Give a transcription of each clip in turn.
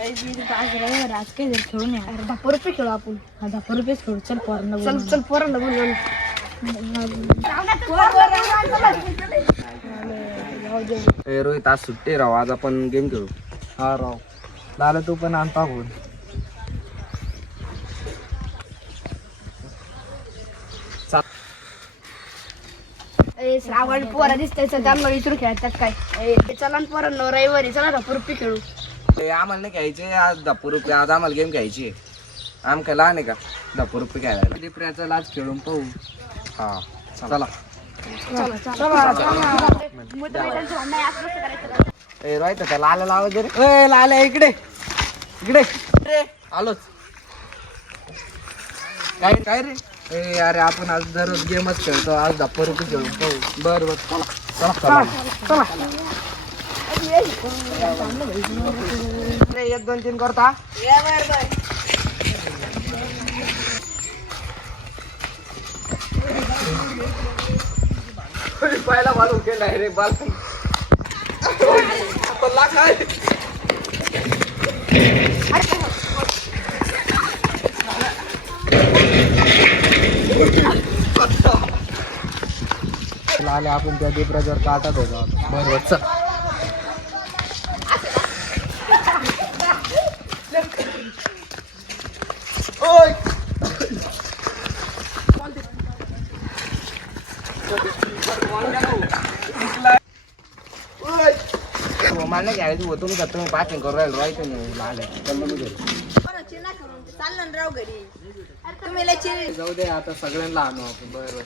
आज काय खेळून या 10 रुपये खेळू आपण. 10 रुपये खेळू. चल पोरांना चल पोरांना बोलू. रोहित आज सुट्टी राव, आज आपण गेम खेळू. हा राव, लाला तू पण आणता होऊन. श्रावण पोरा दिसतंय त्यांना विचारू खेळतात काय. चला पोरांना रविवारी चला 10 रुपये खेळू. आम्हाला नाही घ्यायचे आज 10 रुपये. आज आम्हाला गेम घ्यायची. आम काय लहान आहे का 10 रुपये घ्यायला. लिपऱ्याचा लाच खेळून पाहू. हा चला. रोहित त्या लाला लावायचं रे. लाला इकडे इकडे आलोच. काय काय रे. अरे आपण आज दररोज गेमच खेळतो, आज 10 रुपये खेळून पाहू. बर बर चला चला चला. 1 2 3 करता. पहिला बाल केला रे बाल. पल्ला काय लाले आपण त्या दिपराजवर काटत होतो. बरोबर चल. मला घ्यायचं होतं. तुम्ही पासिंग करू राहिलो. राहायचं नाही लाल जाऊ दे आता सगळ्यांना आणू आपण. बरोबर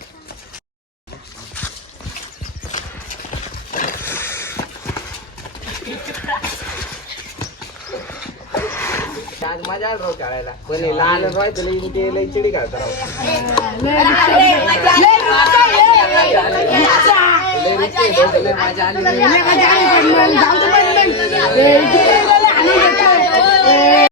आज मजा आली राव खेळायला. पण लाल राहायचं ते लई चिडी घालतं राव. मजा आली.